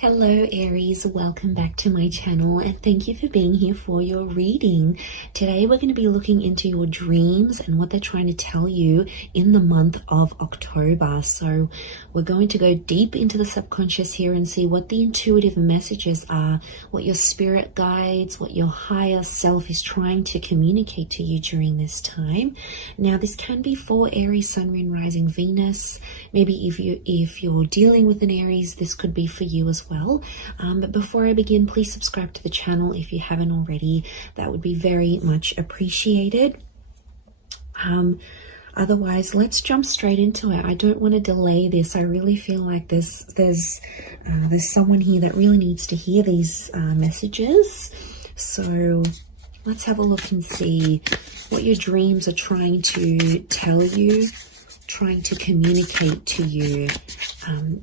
Hello Aries, welcome back to my channel and thank you for being here for your reading. Today we're going to be looking into your dreams and what they're trying to tell you in the month of October. So we're going to go deep into the subconscious here and see what the intuitive messages are, what your spirit guides, what your higher self is trying to communicate to you during this time. Now this can be for Aries, Sun, Moon, Rising, Venus. Maybe if you're dealing with an Aries, this could be for you as well. But before I begin, please subscribe to the channel if you haven't already. That would be very much appreciated. Otherwise, let's jump straight into it. I don't want to delay this. I really feel like there's someone here that really needs to hear these messages. So let's have a look and see what your dreams are trying to tell you, trying to communicate to you,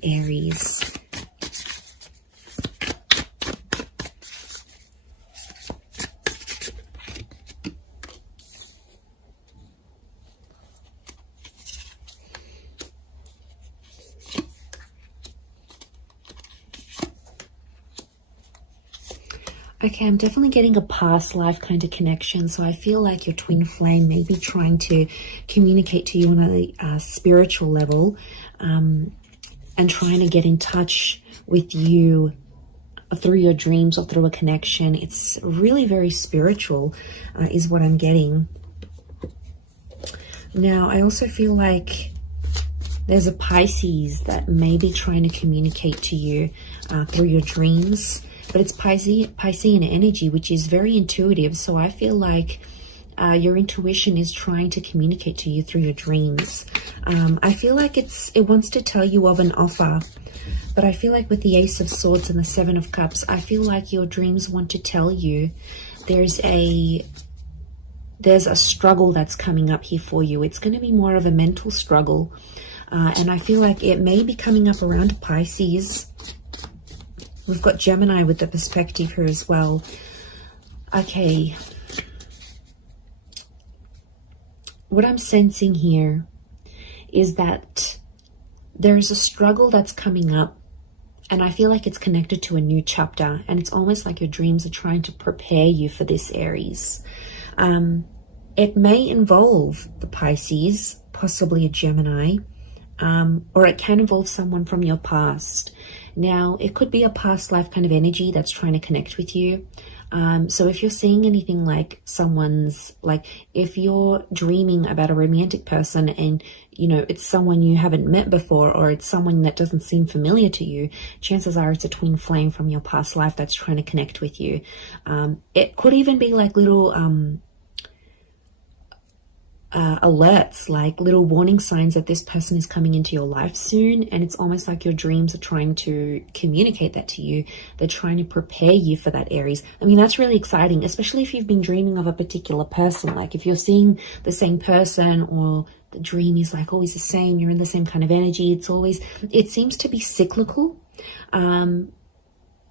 Aries. Okay, I'm definitely getting a past life kind of connection. So I feel like your twin flame may be trying to communicate to you on a spiritual level and trying to get in touch with you through your dreams or through a connection. It's really very spiritual is what I'm getting. Now, I also feel like there's a Pisces that may be trying to communicate to you through your dreams. But it's Piscean energy, which is very intuitive. So I feel like your intuition is trying to communicate to you through your dreams. I feel like it wants to tell you of an offer. But I feel like with the Ace of Swords and the Seven of Cups, I feel like your dreams want to tell you there's a struggle that's coming up here for you. It's going to be more of a mental struggle. And I feel like it may be coming up around Pisces. We've got Gemini with the perspective here as well. Okay. What I'm sensing here is that there's a struggle that's coming up, and I feel like it's connected to a new chapter, and it's almost like your dreams are trying to prepare you for this, Aries. It may involve the Pisces, possibly a Gemini, or it can involve someone from your past. Now, it could be a past life kind of energy that's trying to connect with you. So if you're seeing anything like if you're dreaming about a romantic person and, it's someone you haven't met before, or it's someone that doesn't seem familiar to you, chances are it's a twin flame from your past life that's trying to connect with you. It could even be like little alerts, like little warning signs that this person is coming into your life soon, and it's almost like your dreams are trying to communicate that to you. They're trying to prepare you for that, Aries. I mean, that's really exciting, especially if you've been dreaming of a particular person. Like if you're seeing the same person, or the dream is like always the same, you're in the same kind of energy. It seems to be cyclical.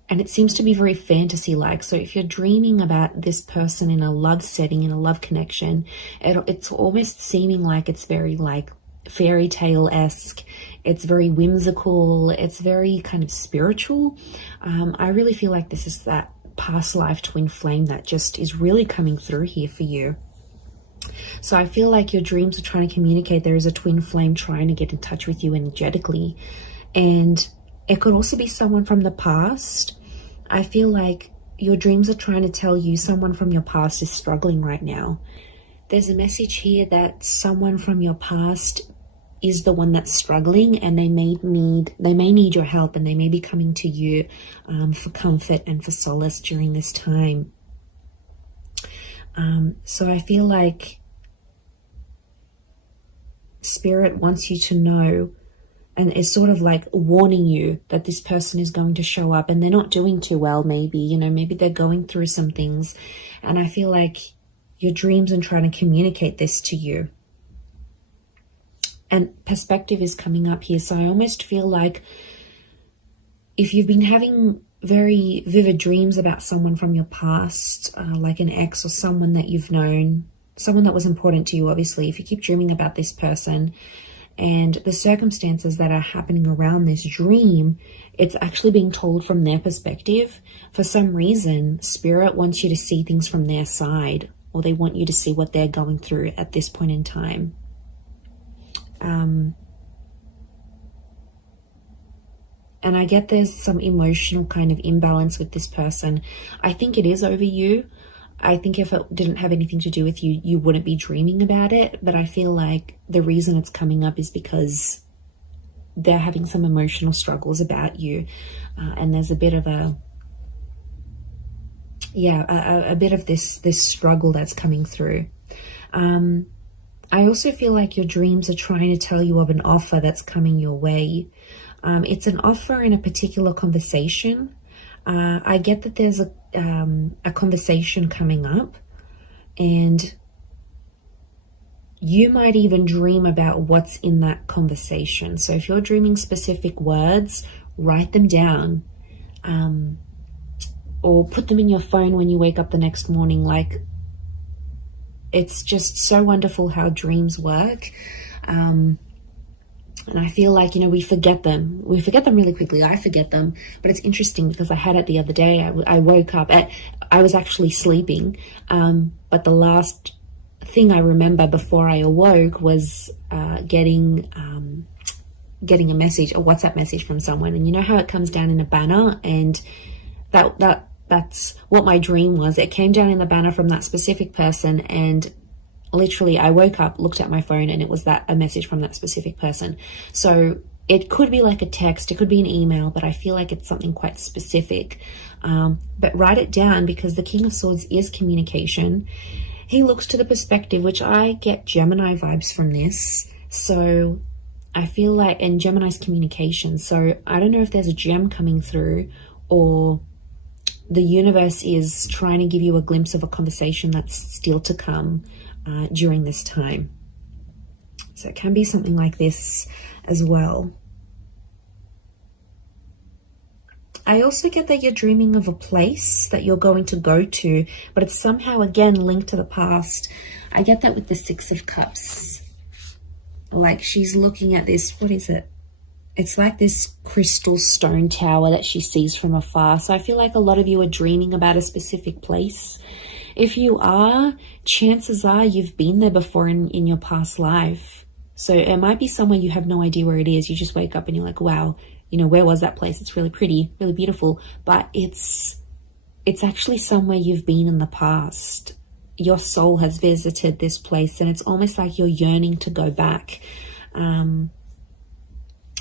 And it seems to be very fantasy-like. So if you're dreaming about this person in a love setting, in a love connection, it's almost seeming like it's very like fairy tale-esque. It's very whimsical. It's very kind of spiritual. I really feel like this is that past life twin flame that just is really coming through here for you. So I feel like your dreams are trying to communicate there is a twin flame trying to get in touch with you energetically. And it could also be someone from the past. I feel like your dreams are trying to tell you someone from your past is struggling right now. There's a message here that someone from your past is the one that's struggling, and they may need your help, and they may be coming to you for comfort and for solace during this time. So I feel like Spirit wants you to know, and is sort of like warning you that this person is going to show up, and they're not doing too well. Maybe, maybe they're going through some things. And I feel like your dreams are trying to communicate this to you. And perspective is coming up here. So I almost feel like if you've been having very vivid dreams about someone from your past, like an ex or someone that you've known, someone that was important to you, obviously, if you keep dreaming about this person, And the circumstances that are happening around this dream, it's actually being told from their perspective. For some reason, Spirit wants you to see things from their side, or they want you to see what they're going through at this point in time. And I get there's some emotional kind of imbalance with this person. I think it is over you. I think if it didn't have anything to do with you, you wouldn't be dreaming about it. But I feel like the reason it's coming up is because they're having some emotional struggles about you. And there's a bit of a bit of this struggle that's coming through. I also feel like your dreams are trying to tell you of an offer that's coming your way. It's an offer in a particular conversation. I get that there's a conversation coming up, and you might even dream about what's in that conversation. So if you're dreaming specific words, write them down, or put them in your phone when you wake up the next morning. Like, it's just so wonderful how dreams work. And I feel like, we forget them. We forget them really quickly. I forget them. But it's interesting because I had it the other day. I woke up, I was actually sleeping. But the last thing I remember before I awoke was getting a message, a WhatsApp message from someone. And you know how it comes down in a banner? And that's what my dream was. It came down in the banner from that specific person, and literally I woke up, looked at my phone, and it was a message from that specific person. So it could be like a text, it could be an email, but I feel like it's something quite specific. But write it down, because the King of Swords is communication. He looks to the perspective, which I get Gemini vibes from this. So I feel like, and Gemini's communication. So I don't know if there's a gem coming through, or the universe is trying to give you a glimpse of a conversation that's still to come during this time. So it can be something like this as well. I also get that you're dreaming of a place that you're going to go to, but it's somehow again linked to the past. I get that with the Six of Cups. Like, she's looking at this, what is it? It's like this crystal stone tower that she sees from afar. So I feel like a lot of you are dreaming about a specific place. If you are, chances are you've been there before in your past life. So it might be somewhere you have no idea where it is. You just wake up and you're like, wow, where was that place? It's really pretty, really beautiful. But it's actually somewhere you've been in the past. Your soul has visited this place, and it's almost like you're yearning to go back.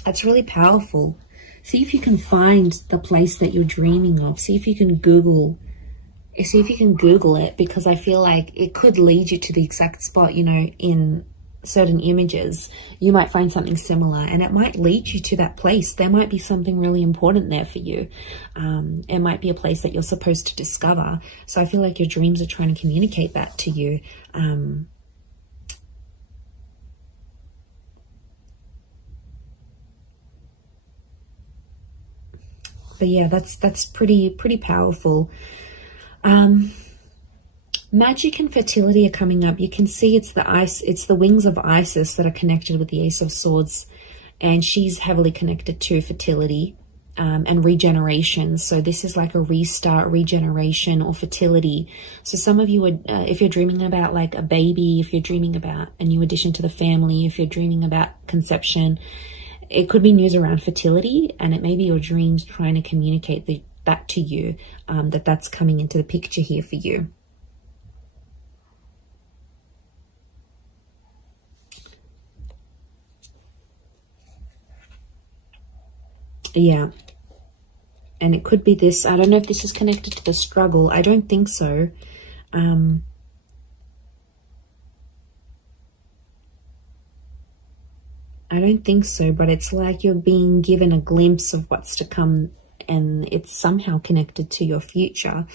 It's really powerful. See if you can find the place that you're dreaming of. See if you can Google it, because I feel like it could lead you to the exact spot, in certain images. You might find something similar, and it might lead you to that place. There might be something really important there for you. It might be a place that you're supposed to discover. So I feel like your dreams are trying to communicate that to you. But yeah, that's pretty powerful. Magic and fertility are coming up. You can see it's the wings of Isis that are connected with the Ace of Swords, and she's heavily connected to fertility and regeneration. So this is like a restart, regeneration, or fertility. So some of you would, if you're dreaming about like a baby, if you're dreaming about a new addition to the family, if you're dreaming about conception, it could be news around fertility, and it may be your dreams trying to communicate that to you, that's coming into the picture here for you. Yeah. And it could be this. I don't know if this is connected to the struggle. I don't think so. I don't think so, but it's like you're being given a glimpse of what's to come, and it's somehow connected to your future.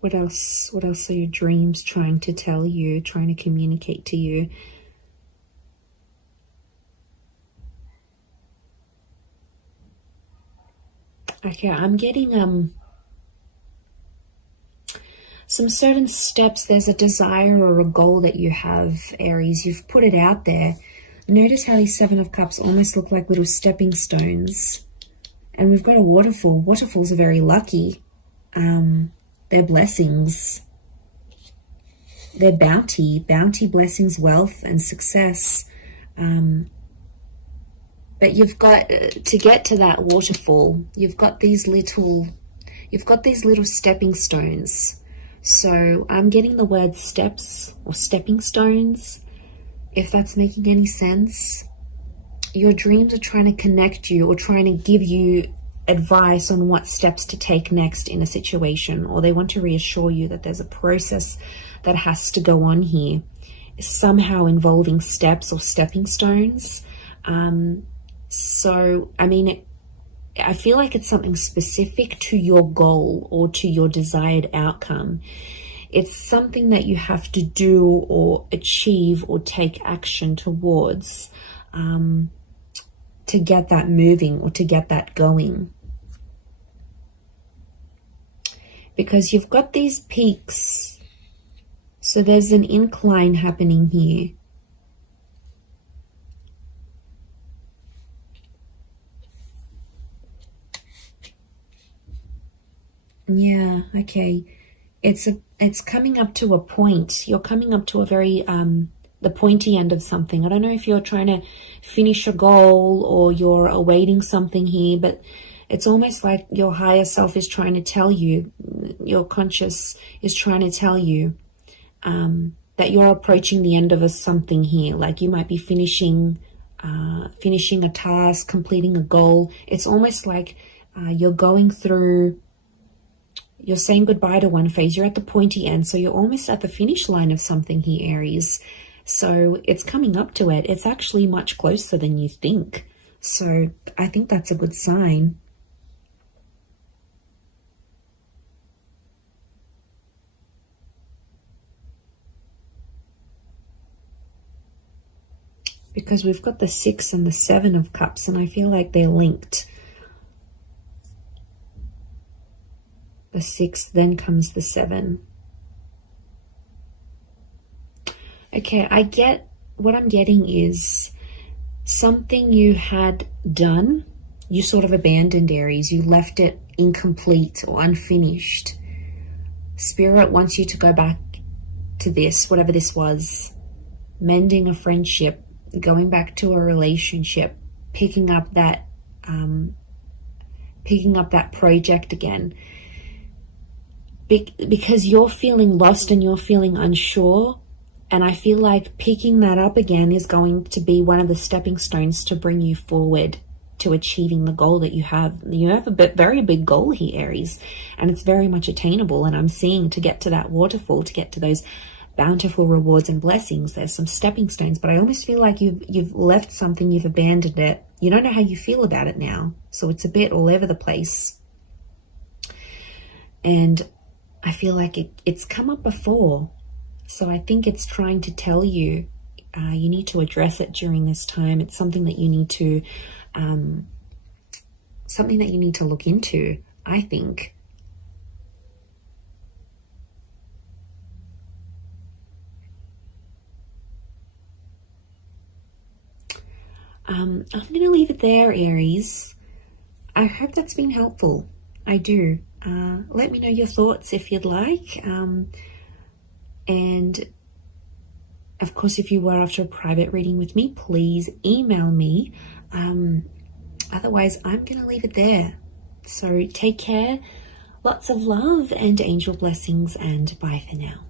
What else are your dreams trying to tell you, trying to communicate to you? Okay, I'm getting some certain steps. There's a desire or a goal that you have, Aries. You've put it out there. Notice how these Seven of Cups almost look like little stepping stones. And we've got a waterfall. Waterfalls are very lucky. They're blessings. They're bounty. Bounty, blessings, wealth, and success. But you've got to get to that waterfall. You've got these little stepping stones. So I'm getting the word steps or stepping stones, if that's making any sense. Your dreams are trying to connect you or trying to give you advice on what steps to take next in a situation, or they want to reassure you that there's a process that has to go on here, somehow involving steps or stepping stones. So, I mean, I feel like it's something specific to your goal or to your desired outcome. It's something that you have to do or achieve or take action towards to get that moving or to get that going. Because you've got these peaks, so there's an incline happening here. Yeah, okay. It's coming up to a point. You're coming up to a very the pointy end of something. I don't know if you're trying to finish a goal or you're awaiting something here, but it's almost like your higher self is trying to tell you, your conscious is trying to tell you that you're approaching the end of something here. Like you might be finishing a task, completing a goal. It's almost like you're going through, you're saying goodbye to one phase. You're at the pointy end, so you're almost at the finish line of something here, Aries. So it's coming up to it. It's actually much closer than you think. So I think that's a good sign. Because we've got the 6 and the 7 of Cups, and I feel like they're linked. The 6, then comes the 7. Okay, what I'm getting is something you had done, you sort of abandoned, Aries. You left it incomplete or unfinished. Spirit wants you to go back to this, whatever this was. Mending a friendship, going back to a relationship, picking up that project again. Because you're feeling lost and you're feeling unsure, and I feel like picking that up again is going to be one of the stepping stones to bring you forward to achieving the goal that you have. You have a very big goal here, Aries, and it's very much attainable. And I'm seeing to get to that waterfall, to get to those bountiful rewards and blessings, there's some stepping stones, but I almost feel like you've left something, you've abandoned it. You don't know how you feel about it now, so it's a bit all over the place. And I feel like it's come up before, so I think it's trying to tell you you need to address it during this time. It's something that you need to look into, I think. I'm going to leave it there, Aries. I hope that's been helpful. I do. Let me know your thoughts if you'd like. And of course, if you were after a private reading with me, please email me. Otherwise, I'm going to leave it there. So take care. Lots of love and angel blessings, and bye for now.